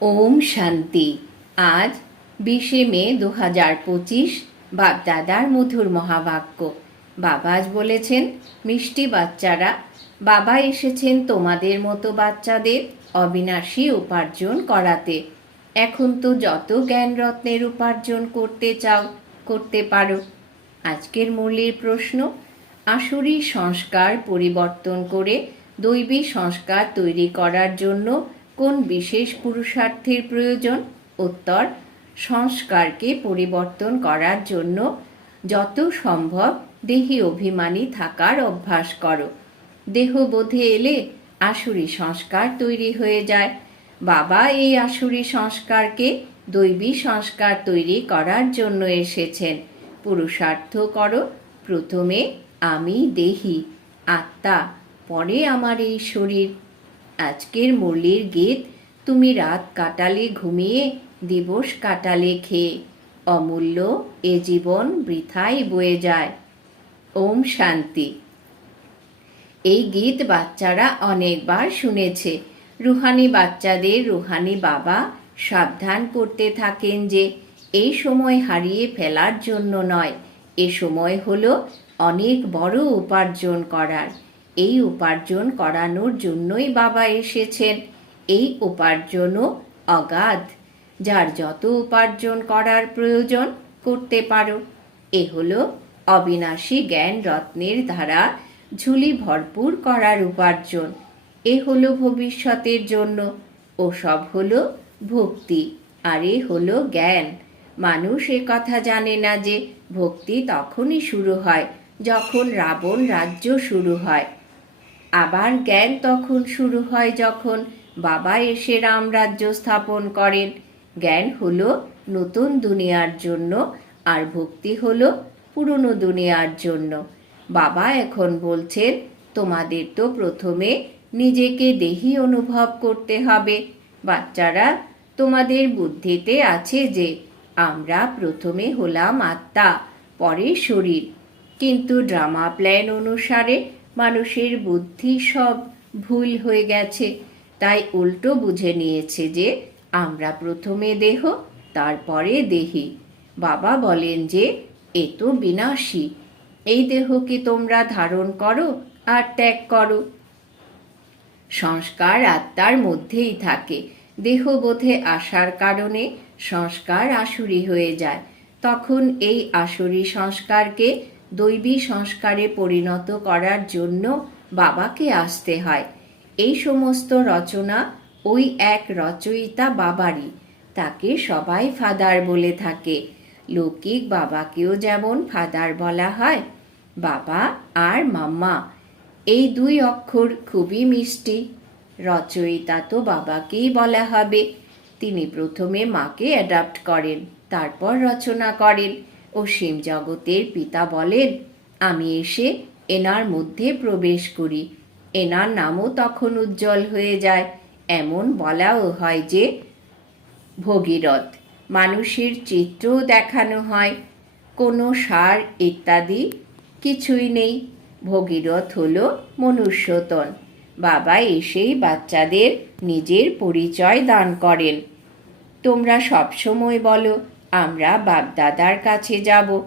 ওম শান্তি। আজ বিশে মে দু হাজার পঁচিশ, বাপদাদার মধুর মহাবাক্য। বাবা আজ বলেছেন, মিষ্টি বাচ্চারা, বাবা এসেছেন তোমাদের মতো বাচ্চাদের অবিনাশী উপার্জন করাতে। এখন তো যত জ্ঞান রত্নের উপার্জন করতে চাও, করতে পারো। আজকের মূল্যের প্রশ্ন, আসুরি সংস্কার পরিবর্তন করে দৈবী সংস্কার তৈরি করার জন্য কোন বিশেষ পুরুষার্থের প্রয়োজন? উত্তর, সংস্কারকে পরিবর্তন করার জন্য যত সম্ভব দেহি অভিমানী থাকার অভ্যাস করো। দেহবোধে এলে আসুরি সংস্কার তৈরি হয়ে যায়। বাবা এই আসুরি সংস্কারকে দৈবী সংস্কার তৈরি করার জন্য এসেছেন। পুরুষার্থ করো, প্রথমে আমি দেহি, আত্মা, পরে আমার এই শরীর। আজকের মুরলির গীত, তুমি রাত কাটালে ঘুমিয়ে, দিবস কাটালে খেয়ে। অমূল্য, এ জীবন বৃথাই বয়ে যায়। ওম শান্তি। এই গীত বাচ্চারা অনেকবার শুনেছে। রুহানি বাচ্চাদের রুহানি বাবা সাবধান করতে থাকেন যে, এই সময় হারিয়ে ফেলার জন্য নয়, এ সময় হলো অনেক বড় উপার্জন করার। এই উপার্জন করানোর জন্যই বাবা এসেছেন। এই উপার্জনও অগাধ, যার যত উপার্জন করার প্রয়োজন করতে পারো। এ হলো অবিনাশী জ্ঞান রত্নের দ্বারা ঝুলি ভরপুর করার উপার্জন। এ হলো ভবিষ্যতের জন্য। ও সব হলো ভক্তি। আর এ হলো জ্ঞান। মানুষ এ কথা জানে না যে ভক্তি তখনই শুরু হয়, যখন রাবণ রাজ্য শুরু হয়। আবার জ্ঞান তখন শুরু হয় যখন বাবা এসে রামরাজ্য স্থাপন করেন। জ্ঞান হল নতুন দুনিয়ার জন্য আর ভক্তি হলো পুরনো দুনিয়ার জন্য। বাবা এখন বলছেন, তোমাদের তো প্রথমে নিজেকে দেহি অনুভব করতে হবে। বাচ্চারা, তোমাদের বুদ্ধিতে আছে যে, আমরা প্রথমে হলাম আত্মা, পরে শরীর। কিন্তু ড্রামা প্ল্যান অনুসারে মানুষের বুদ্ধি সব ভুল হয়ে গেছে। তাই উল্টো বুঝে নিয়েছে যে, আমরা প্রথমে দেহ, তারপরে দেহি। বাবা বলেন যে, এ তো বিনাশী। এই দেহকে তোমরা ধারণ করো আর ত্যাগ করো। সংস্কার আত্মার মধ্যেই থাকে। দেহবোধে আসার কারণে সংস্কার আসুরি হয়ে যায়। তখন এই আসুরি সংস্কারকে দৈবী সংস্কারে পরিণত করার জন্য বাবাকে আসতে হয়। এই সমস্ত রচনা ওই এক রচয়িতা বাবারই। তাকে সবাই ফাদার বলে থাকে। লৌকিক বাবাকেও যেমন ফাদার বলা হয়, বাবা আর মাম্মা। এই দুই অক্ষর খুবই মিষ্টি। রচয়িতা তো বাবাকেই বলা হবে। তিনি প্রথমে মাকে অ্যাডাপ্ট করেন, তারপর রচনা করেন। অসীম জগতের পিতা বলেন, আমি এসে এনার মধ্যে প্রবেশ করি। এনার নামও তখন উজ্জ্বল হয়ে যায়। এমন বলাও হয় যে, ভগীরথ, মানুষের চিত্রও দেখানো হয়। কোনো সার ইত্যাদি কিছুই নেই। ভগীরথ হল মনুষ্যতন। বাবা এসেই বাচ্চাদের নিজের পরিচয় দান করেন। তোমরা সবসময় বলো আমরা বাপদাদার কাছে যাব।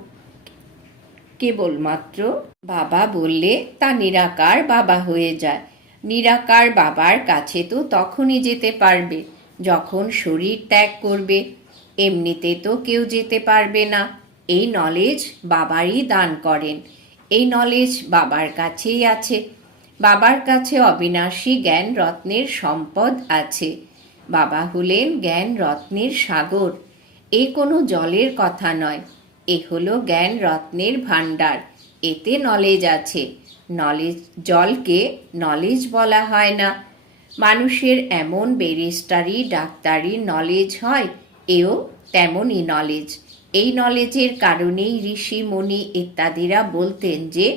কেবলমাত্র বাবা বললে, তা নিরাকার বাবা হয়ে যায়। নিরাকার বাবার কাছে তো তখনই যেতে পারবে, যখন শরীর ত্যাগ করবে। এমনিতে তো কেউ যেতে পারবে না। এই নলেজ বাবারই দান করেন। এই নলেজ বাবার কাছেই আছে। বাবার কাছে অবিনাশী জ্ঞান রত্নের সম্পদ আছে। বাবা হলেন জ্ঞান রত্নের সাগর। এ কোনো জলের কথা নয়। এ হলো জ্ঞান রত্নের ভাণ্ডার। এতে নলেজ আছে। নলেজ জলকে নলেজ বলা হয় না। মানুষের এমন ব্যারিস্টারি ডাক্তারি নলেজ হয়, এও তেমনই নলেজ এই নলেজের কারণেই ঋষি মুনি ইত্যাদিরা বলতেন যে,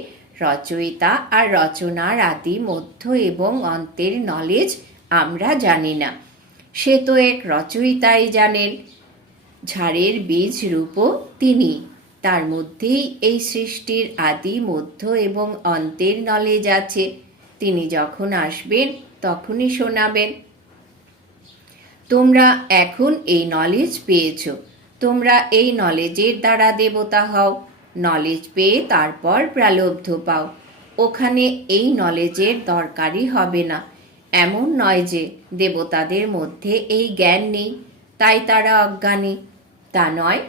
রচয়িতা আর রচনার আদি মধ্য এবং অন্তের নলেজ আমরা জানি না। সে তো এক রচয়িতাই জানেন। ঝাড়ের বীজ রূপও তিনি। তার মধ্যেই এই সৃষ্টির আদি মধ্য এবং অন্তের নলেজ আছে। তিনি যখন আসবেন, তখনই শোনাবেন। তোমরা এখন এই নলেজ পেয়েছ। তোমরা এই নলেজের দ্বারা দেবতা হও। নলেজ পেয়ে তারপর প্রালব্ধ পাও। ওখানে এই নলেজের দরকারই হবে না। এমন নয় যে দেবতাদের মধ্যে এই জ্ঞান নেই। তাই তারা অজ্ঞানী। তা নয়,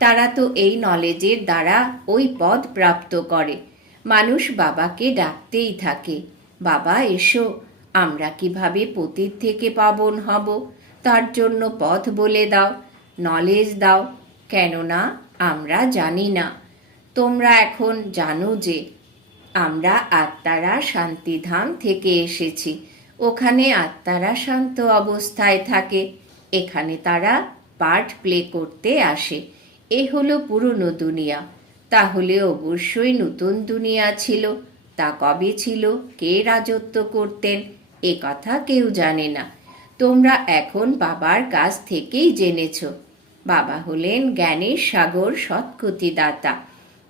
তারা তো এই নলেজের দ্বারা ওই পদ প্রাপ্ত করে। মানুষ বাবাকে ডাকতেই থাকে। বাবা, এসো, আমরা কীভাবে পতির থেকে পাবন হব? তার জন্য পথ বলে দাও, নলেজ দাও। কেননা, আমরা জানি না। তোমরা এখন জানো যে, আমরা আত্মারা শান্তিধাম থেকে এসেছি। ওখানে আত্মারা শান্ত অবস্থায় থাকে। এখানে তারা পার্ট প্লে করতে আসে। এ হলো পুরনো দুনিয়া। তাহলে অবশ্যই নতুন দুনিয়া ছিল। তা কবে ছিল? কে রাজত্ব করতেন? এ কথা কেউ জানে না। তোমরা এখন বাবার কাছ থেকেই জেনেছ। বাবা হলেন জ্ঞানের সাগর সৎকতিদাতা।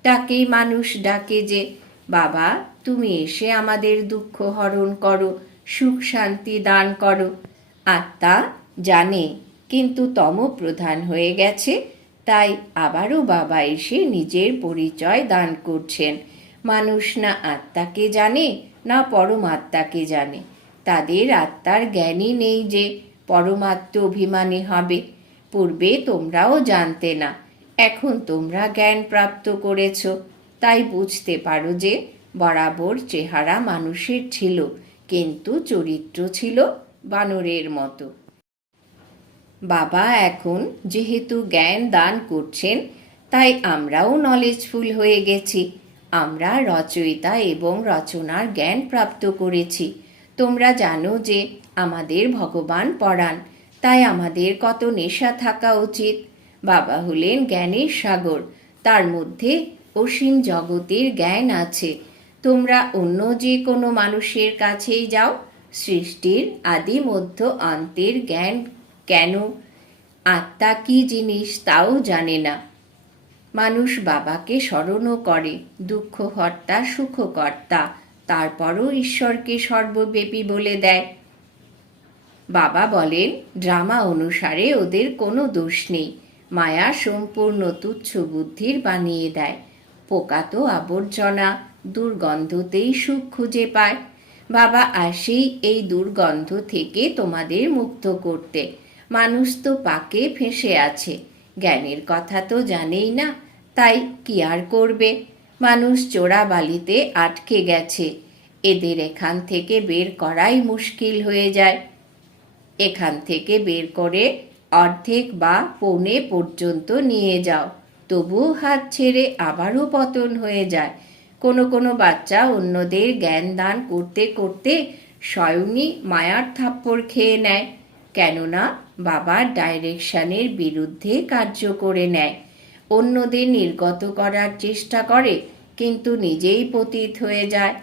তাকেই মানুষ ডাকে যে, বাবা, তুমি এসে আমাদের দুঃখ হরণ করো, সুখ শান্তি দান করো। আত্মা জানে কিন্তু তম প্রধান হয়ে গেছে, তাই আবারও বাবা এসে নিজের পরিচয় দান করছেন। মানুষ না আত্মাকে জানে, না পরমাত্মাকে জানে। তাদের আত্মার জ্ঞানই নেই যে পরমাত্ম অভিমানী হবে। পূর্বে তোমরাও জানতে না, এখন তোমরা জ্ঞান প্রাপ্ত করেছ। তাই বুঝতে পারো যে বরাবর চেহারা মানুষের ছিল, কিন্তু চরিত্র ছিল বানরের মতো। বাবা এখন যেহেতু জ্ঞান দান করছেন, তাই আমরাও নলেজফুল হয়ে গেছি। আমরা রচয়িতা এবং রচনার জ্ঞান প্রাপ্ত করেছি। তোমরা জানো যে আমাদের ভগবান পড়ান তাই আমাদের কত নেশা থাকা উচিত। বাবা হলেন জ্ঞানের সাগর, তার মধ্যে অসীম জগতের জ্ঞান আছে। তোমরা অন্য যে কোনো মানুষের কাছেই যাও, সৃষ্টির আদি মধ্য অন্তের জ্ঞান কেন? আত্মা কি জিনিস তাও জানে না। মানুষ বাবাকে স্মরণও করে দুঃখহর্তা সুখকর্তা, তারপরও ঈশ্বরকে সর্বব্যাপী বলে দেয়। বাবা বলেন, ড্রামা অনুসারে ওদের কোনো দোষ নেই। মায়া সম্পূর্ণ তুচ্ছ বুদ্ধির বানিয়ে দেয়। পোকা তো আবর্জনা দুর্গন্ধতেই সুখ খুঁজে পায়। বাবা আসেই এই দুর্গন্ধ থেকে তোমাদের মুক্ত করতে। মানুষ তো পাকে ফেঁসে আছে। জ্ঞানের কথা তো জানেই না, তাই কি আর করবে? মানুষ চোরা বালিতে আটকে গেছে। এদের এখান থেকে বের করাই মুশকিল হয়ে যায়। এখান থেকে বের করে অর্ধেক বা পৌনে পর্যন্ত নিয়ে যাও। তবুও হাত ছেড়ে আবারও পতন হয়ে যায়। কোনো কোনো বাচ্চা অন্যদের জ্ঞান দান করতে করতে স্বয়ংই মায়ার থাপ্পড় খেয়ে নেয়। কেননা বাবার ডাইরেকশনের বিরুদ্ধে কার্য করে নেয়। অন্যদের নির্গত করার চেষ্টা করে, কিন্তু নিজেই পতিত হয়ে যায়।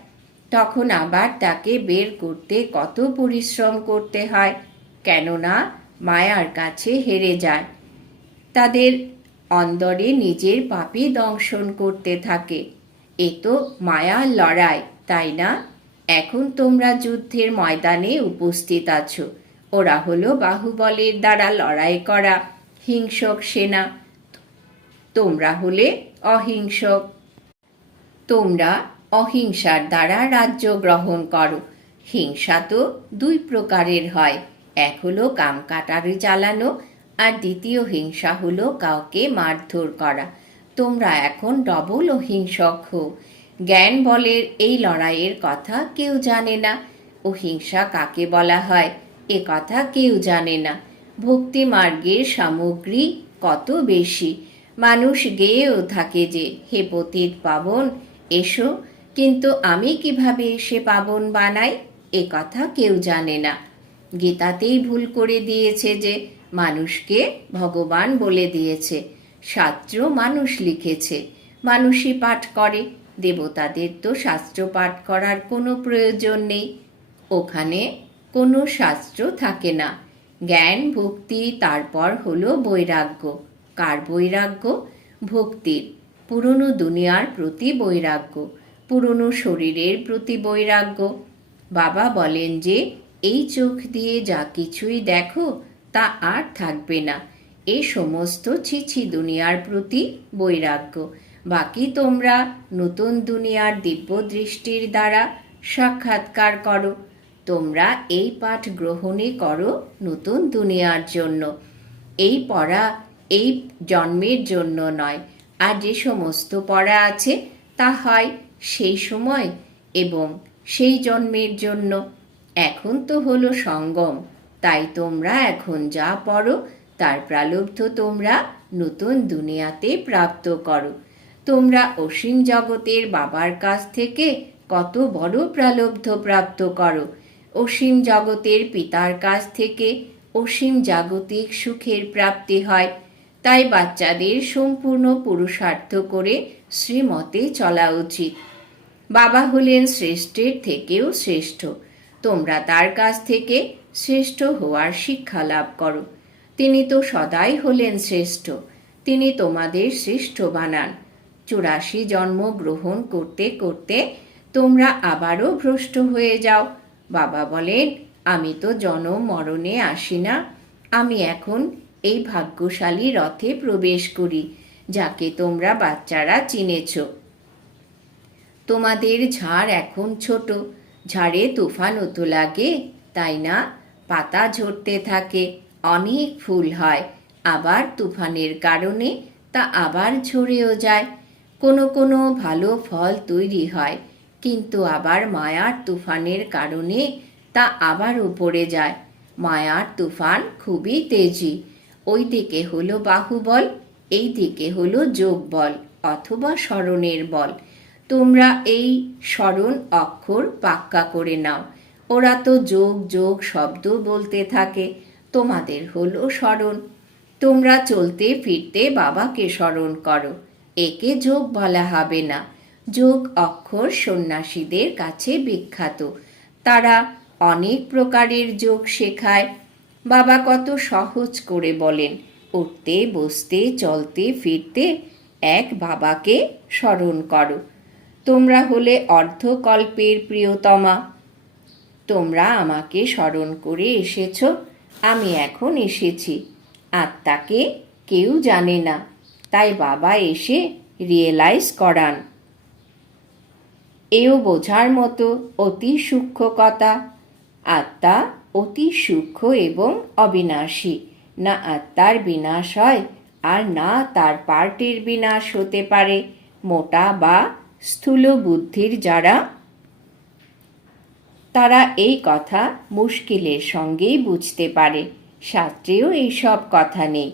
তখন আবার তাকে বের করতে কত পরিশ্রম করতে হয়, কেননা মায়ার কাছে হেরে যায়। তাদের অন্দরে নিজের পাপি দংশন করতে থাকে। এ তো মায়ার লড়াই, তাই না? এখন তোমরা যুদ্ধের ময়দানে উপস্থিত আছো। ওরা হলো বাহুবলের দ্বারা লড়াই করা, হিংসক সেনা। তোমরা হলে অহিংসক। তোমরা অহিংসার দ্বারা রাজ্য গ্রহণ করো। হিংসা তো দুই প্রকারের হয়। এক হলো কাম কাটারি চালানো আর দ্বিতীয় হিংসা হলো কাউকে মারধর করা। তোমরা এখন ডবল অহিংসক হো জ্ঞান বলের এই লড়াইয়ের কথা কেউ জানে না। অহিংসা কাকে বলা হয়? এ কথা কেউ জানে না। ভক্তি মার্গের সামগ্রী কত বেশি? মানুষ গেয়েও থাকে যে, হে পতিত পাবন, এসো, কিন্তু আমি কীভাবে সে পাবন বানাই? এ কথা কেউ জানে না। গীতাতেই ভুল করে দিয়েছে যে, মানুষকে ভগবান বলে দিয়েছে। শাস্ত্র মানুষ লিখেছে, মানুষই পাঠ করে, দেবতাদের তো শাস্ত্র পাঠ করার কোনো প্রয়োজন নেই। ওখানে কোনো শাস্ত্র থাকে না। জ্ঞান, ভক্তি, তারপর হলো বৈরাগ্য। কার বৈরাগ্য? ভক্তির। পুরনো দুনিয়ার প্রতি বৈরাগ্য। পুরনো শরীরের প্রতি বৈরাগ্য। বাবা বলেন যে, এই চোখ দিয়ে যা কিছুই দেখো, তা আর থাকবে না। এ সমস্ত ছিছি দুনিয়ার প্রতি বৈরাগ্য। বাকি তোমরা নতুন দুনিয়ার দিব্য দৃষ্টির দ্বারা সাক্ষাৎকার করো। তোমরা এই পাঠ গ্রহণে করো নতুন দুনিয়ার জন্য। এই পড়া এই জন্মের জন্য নয়, আর যে সমস্ত পড়া আছে তা হয় সেই সময় এবং সেই জন্মের জন্য। এখন তো হলো সঙ্গম, তাই তোমরা এখন যা পড়ো তার প্রালব্ধ তোমরা নতুন দুনিয়াতে প্রাপ্ত করো। তোমরা অসীম জগতের বাবার কাছ থেকে কত বড় প্রালব্ধ প্রাপ্ত করো। অসীম জগতের পিতার কাছ থেকে অসীম জাগতিক সুখের প্রাপ্তি হয়। তাই বাচ্চাদের সম্পূর্ণ পুরুষার্থ করে শ্রীমতে চলা উচিত। বাবা হলেন শ্রেষ্ঠের থেকেও শ্রেষ্ঠ। তোমরা তার কাছ থেকে শ্রেষ্ঠ হওয়ার শিক্ষা লাভ করো। তিনি তো সদাই হলেন শ্রেষ্ঠ। তিনি তোমাদের শ্রেষ্ঠ বানান। চুরাশি জন্ম গ্রহণ করতে করতে তোমরা আবারও ভ্রষ্ট হয়ে যাও। বাবা বলেন, আমি তো জনম মরণে আসি না। আমি এখন এই ভাগ্যশালী রথে প্রবেশ করি, যাকে তোমরা বাচ্চারা চিনেছো। তোমাদের ঝাড় এখন ছোট, ঝাড়ে তুফানও তো লাগে, তাই না? পাতা ঝরতে থাকে, অনেক ফুল হয়। আবার তুফানের কারণে তা আবার ঝরেও যায়। কোনো কোনো ভালো ফল তৈরি হয়। কিন্তু আবার মায়ার তুফানের কারণে তা আবার উপরে যায়। মায়ার তুফান খুবই তেজি। ওই দিকে হলো বাহুবল, এই দিকে হলো যোগ বল অথবা স্মরণের বল। তোমরা এই স্মরণ অক্ষর পাক্কা করে নাও। ওরা তো যোগ যোগ শব্দ বলতে থাকে। তোমাদের হলো স্মরণ। তোমরা চলতে ফিরতে বাবাকে স্মরণ করো। একে যোগ বলা হবে না। যোগ অক্ষর সন্ন্যাসীদের কাছে বিখ্যাত। তারা অনেক প্রকারের যোগ শেখায়। বাবা কত সহজ করে বলেন, উঠতে, বসতে, চলতে, ফিরতে, এক বাবাকে স্মরণ করো। তোমরা হলে অর্ধকল্পের প্রিয়তমা। তোমরা আমাকে স্মরণ করে এসেছ, আমি এখন এসেছি। আত্মাকে কেউ জানে না। তাই বাবা এসে রিয়েলাইজ করান। এও বোঝার মতো অতি সূক্ষ্ম কথা আত্মা অতি সূক্ষ্ম এবং অবিনাশী। না আত্মার বিনাশ হয় আর না তার পার্টির বিনাশ হতে পারে। মোটা বা স্থূল বুদ্ধির যারা, তারা এই কথা মুশকিলের সঙ্গেই বুঝতে পারে। শাস্ত্রেও এইসব কথা নেই।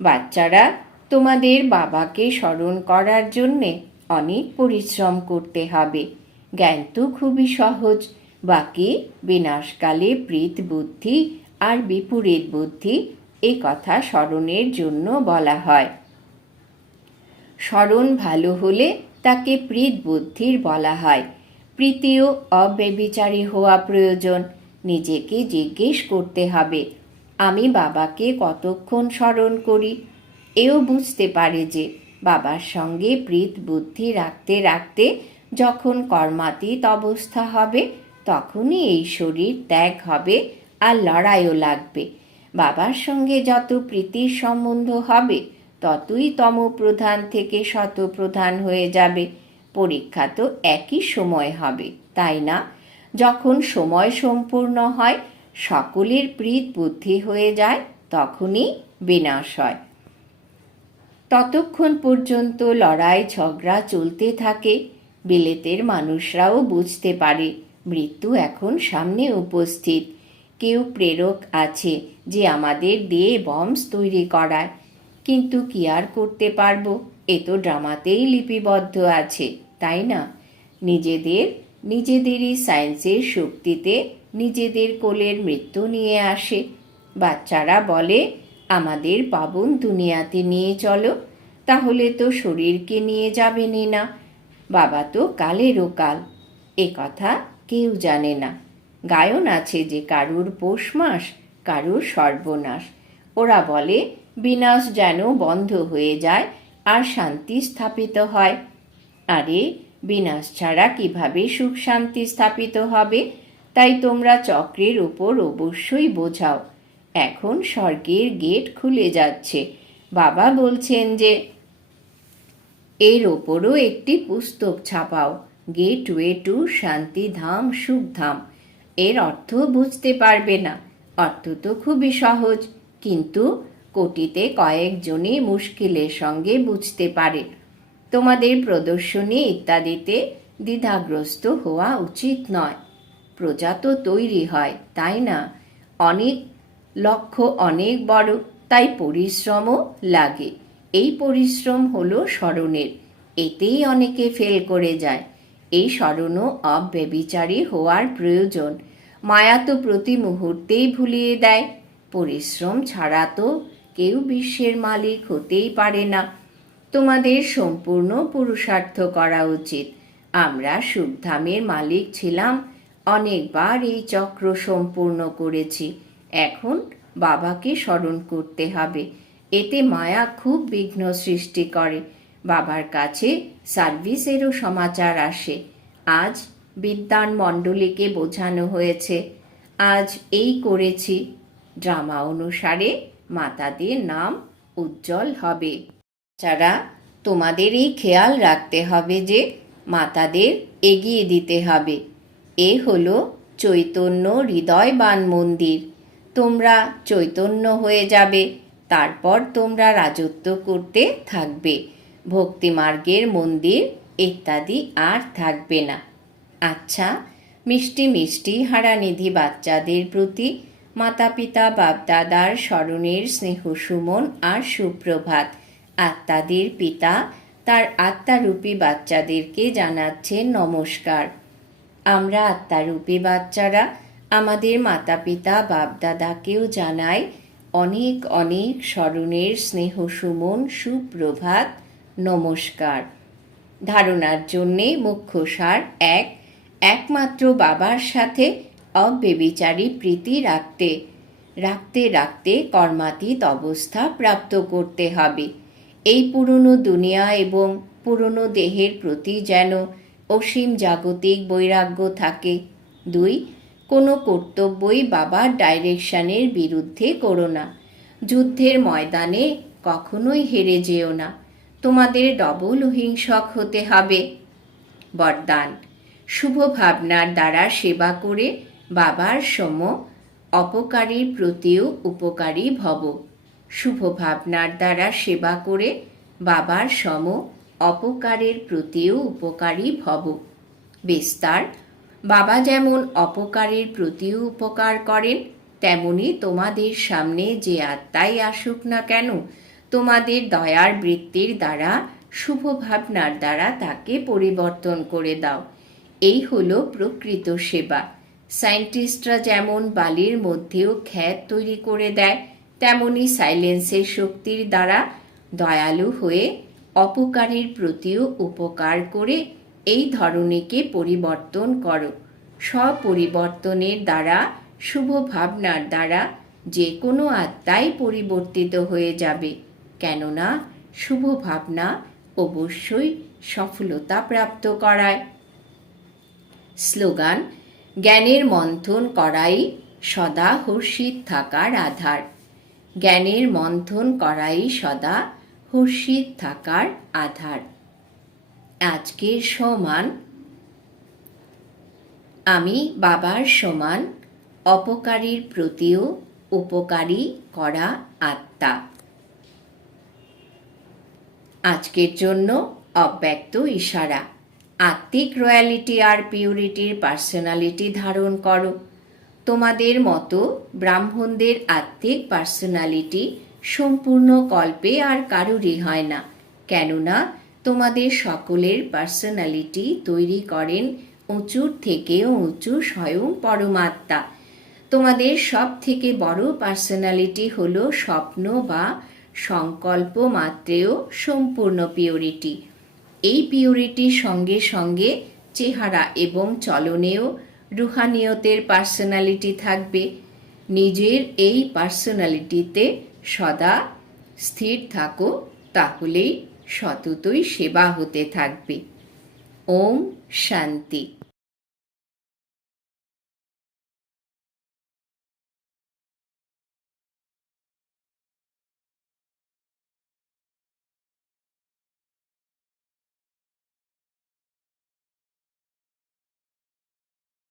বাচ্চারা তোমাদের বাবাকে স্মরণ করার জন্যে অনেক পরিশ্রম করতে হবে। জ্ঞান তো খুবই সহজ। বাকি, বিনাশকালে প্রীত বুদ্ধি আর বিপরীত বুদ্ধি এ কথা স্মরণের জন্য বলা হয়। স্মরণ ভালো হলে তাকে প্রীত বুদ্ধির বলা হয়। প্রীতিও অব্যবিচারী হওয়া প্রয়োজন। নিজেকে জিজ্ঞেস করতে হবে, আমি বাবাকে কতক্ষণ স্মরণ করি? এও বুঝতে পারে যে বাবার সঙ্গে প্রীত বুদ্ধি রাখতে রাখতে যখন কর্মাতীত অবস্থা হবে, তখনই এই শরীর ত্যাগ হবে আর লড়াইও লাগবে। বাবার সঙ্গে যত প্রীতির সম্বন্ধ হবে, ততই তম প্রধান থেকে শত প্রধান হয়ে যাবে। পরীক্ষা তো একই সময় হবে, তাই না? যখন সময় সম্পূর্ণ হয়, সকলের প্রীত বুদ্ধি হয়ে যায়, তখনই বিনাশ হয়। ততক্ষণ পর্যন্ত লড়াই ঝগড়া চলতে থাকে। বিলেতের মানুষরাও বুঝতে পারে, মৃত্যু এখন সামনে উপস্থিত। কেউ প্রেরক আছে যে আমাদের দিয়ে বম্বস তৈরি করায়। কিন্তু কি আর করতে পারব? এ তো ড্রামাতেই লিপিবদ্ধ আছে, তাই না? নিজেদের, নিজেদেরই সায়েন্সের শক্তিতে নিজেদের কোলের মৃত্যু নিয়ে আসে। বাচ্চারা বলে আমাদের পাবন দুনিয়াতে নিয়ে চলো, তাহলে তো শরীরকে নিয়ে যাবেনই না। বাবা তো কালেরও কাল, এ কথা কেউ জানে না। গায়ন আছে যে কারুর পৌষ মাস, কারুর সর্বনাশ। ওরা বলে, বিনাশ যেন বন্ধ হয়ে যায় আর শান্তি স্থাপিত হয়। আরে, বিনাশ ছাড়া কীভাবে সুখ শান্তি স্থাপিত হবে? তাই তোমরা চক্রের উপর অবশ্যই বোঝাও। এখন স্বর্গের গেট খুলে যাচ্ছে। বাবা বলছেন যে, এর ওপরও একটি পুস্তক ছাপাও। Gateway to Shantidham, Sukhdham. এর অর্থ বুঝতে পারবে না। অর্থ তো খুবই সহজ। কিন্তু কোটিতে কয়েকজনই মুশকিলের সঙ্গে বুঝতে পারে। তোমাদের প্রদর্শনী ইত্যাদিতে দ্বিধাগ্রস্ত হওয়া উচিত নয়। প্রজা তো তৈরি হয়, তাই না? অনেক লক্ষ্য অনেক বড়, তাই পরিশ্রমও লাগে। এই পরিশ্রম হলো স্মরণের। এতেই অনেকে ফেল করে যায়। এই স্মরণও অব্যবিচারী হওয়ার প্রয়োজন। মায়া তো প্রতি মুহূর্তেই ভুলিয়ে দেয়। পরিশ্রম ছাড়া তো কেউ বিশ্বের মালিক হতেই পারে না। তোমাদের সম্পূর্ণ পুরুষার্থ করা উচিত। আমরা সুখধামের মালিক ছিলাম। অনেকবার এই চক্র সম্পূর্ণ করেছি। এখন বাবাকে স্মরণ করতে হবে। এতে মায়া খুব বিঘ্ন সৃষ্টি করে। বাবার কাছে সার্ভিসেরও সমাচার আসে। আজ বিদ্যান মণ্ডলীকে বোঝানো হয়েছে। আজ এই করেছি। ড্রামা অনুসারে মাতাদের নাম উজ্জ্বল হবে। যারা তোমাদের এই খেয়াল রাখতে হবে যে মাতাদের এগিয়ে দিতে হবে। এ হলো চৈতন্য হৃদয়বান মন্দির। তোমরা চৈতন্য হয়ে যাবে। তারপর তোমরা রাজত্ব করতে থাকবে। ভক্তিমার্গের মন্দির ইত্যাদি আর থাকবে না। আচ্ছা মিষ্টি মিষ্টি হারানিধি বাচ্চাদের প্রতি মাতা পিতা বাপদাদার স্মরণের স্নেহ সুমন আর সুপ্রভাত। আত্মাদের পিতা তার আত্মারূপী বাচ্চাদেরকে জানাচ্ছেন নমস্কার। আমরা আত্মারূপী বাচ্চারা আমাদের মাতা পিতা বাপদাদাকেও জানাই অনেক অনেক স্মরণের স্নেহ সুমন, সুপ্রভাত, নমস্কার। ধারণার জন্যে মুখ্য সার এক, একমাত্র বাবার সাথে অব্যবিচারী প্রীতি রাখতে রাখতে রাখতে কর্মাতীত অবস্থা প্রাপ্ত করতে হবে। এই পুরনো দুনিয়া এবং পুরনো দেহের প্রতি যেন অসীম জাগতিক বৈরাগ্য থাকে। দুই কোনো কর্তব্যই বাবার ডাইরেকশনের বিরুদ্ধে করো না। যুদ্ধের ময়দানে কখনোই হেরে যেও না। তোমাদের ডবল হিংসক হতে হবে। বরদান। শুভ ভাবনার দ্বারা সেবা করে বাবার সম অপকারীর প্রতিও উপকারী ভব। শুভ ভাবনার দ্বারা সেবা করে বাবার সম অপকারের প্রতিও উপকারী ভব। বিস্তার বাবা যেমন অপকারের প্রতিও উপকার করেন, তেমনি তোমাদের সামনে যে আত্মাই আসুক না কেন, তোমাদের দয়ার বৃত্তির দ্বারা শুভ ভাবনার দ্বারা তাকে পরিবর্তন করে দাও। এই হলো প্রকৃত সেবা। সায়েন্টিস্টরা যেমন বালির মধ্যেও খ্যাত তৈরি করে দেয়, তেমনি সাইলেন্সের শক্তির দ্বারা দয়ালু হয়ে অপকারীর প্রতিও উপকার করে এই ধরনীকে পরিবর্তন করো। স্বপরিবর্তনের দ্বারা শুভ ভাবনার দ্বারা যে কোনো আত্মাই পরিবর্তিত হয়ে যাবে। কেননা শুভ ভাবনা অবশ্যই সফলতা প্রাপ্ত করায়। স্লোগান, জ্ঞানের মন্থন করাই সদা হর্ষিত থাকার আধার। জ্ঞানের মন্থন করাই সদা হর্ষিত থাকার আধার। আজকের সমান, আমি বাবার সমান অপকারীর প্রতিও উপকারী করা আত্মা। আজকের জন্য অব্যক্ত ইশারা। আত্মিক রয়্যালিটি আর পিউরিটির পার্সোনালিটি ধারণ করো। তোমাদের মতো ব্রাহ্মণদের আত্মিক পার্সোনালিটি সম্পূর্ণ কল্পে আর কারুরই হয় না। কেননা তোমাদের সকলের পার্সোনালিটি তৈরি করেন উঁচুর থেকেও উঁচু স্বয়ং পরমাত্মা। তোমাদের সব থেকে বড় পার্সোনালিটি হল স্বপ্ন বা সংকল্প মাত্রেও সম্পূর্ণ পিওরিটি এই পিওরিটির সঙ্গে সঙ্গে চেহারা এবং চলনেও রুহানিয়তের পার্সোনালিটি থাকবে। নিজের এই পার্সোনালিটিতে সদা স্থির থাকো, তাহলেই সততই সেবা হতে থাকবে। ওম শান্তি।